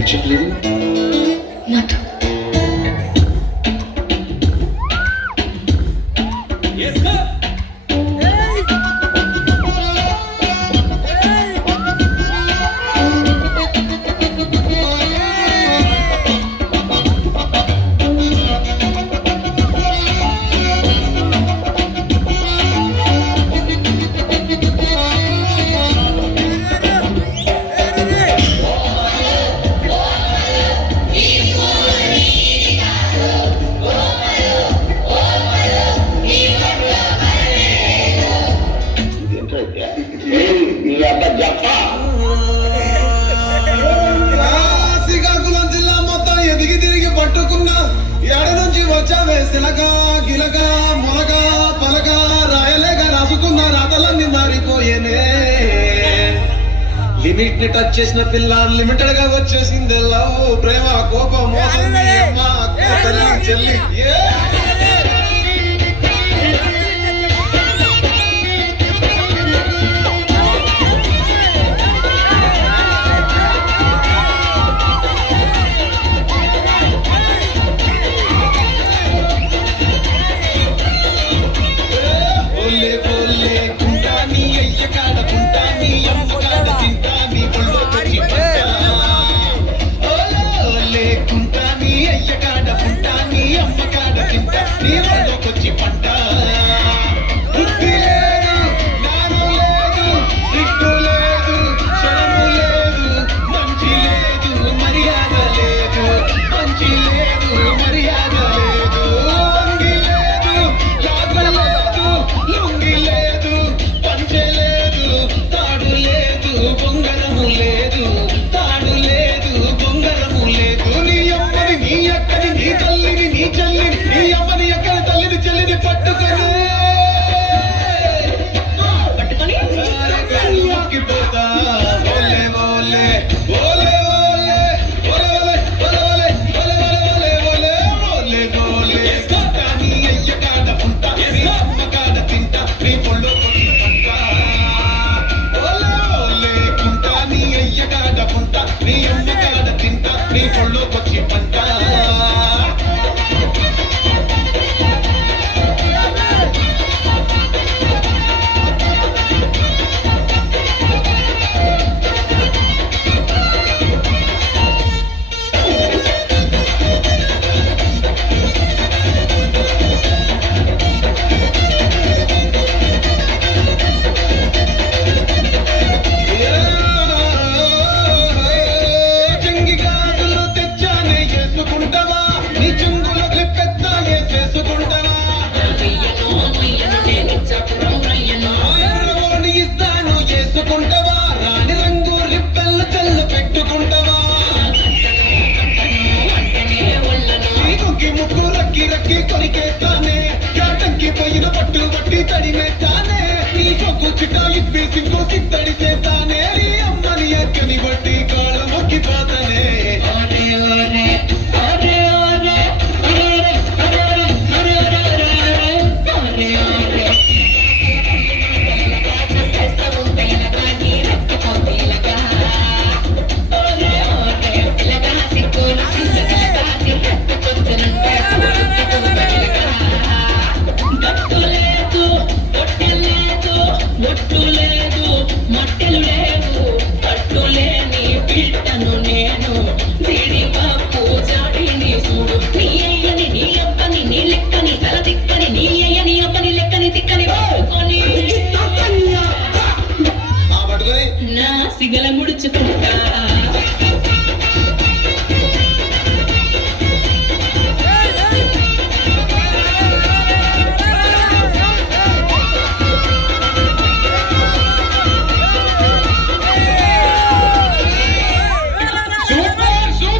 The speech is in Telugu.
పేరు చెప్పలేదు మధు. శ్రీకాకుళం జిల్లా మొత్తం ఎదిగి తిరిగి పట్టుకున్నా ఎడ నుంచి వచ్చావే సిలక గిలక మొలక పలక రాయలేక రాసుకున్న రాతలన్నీ మారిపోయేనే లిమిట్ ని టచ్ చేసిన పిల్ల లిమిటెడ్ గా వచ్చేసింది లవ్ ప్రేమ కోపం మోసం అమ్మ అక్క తల్లి చెల్లి పట్టు పట్టి తడిమే తానే నీ కూర్చుటా ఇప్పేసి కోసి తడిసే తానే అమ్మని అక్కని బట్టి కాళ్ళు మొక్కిపోతానే నా సిగల ముడుచుకుంటా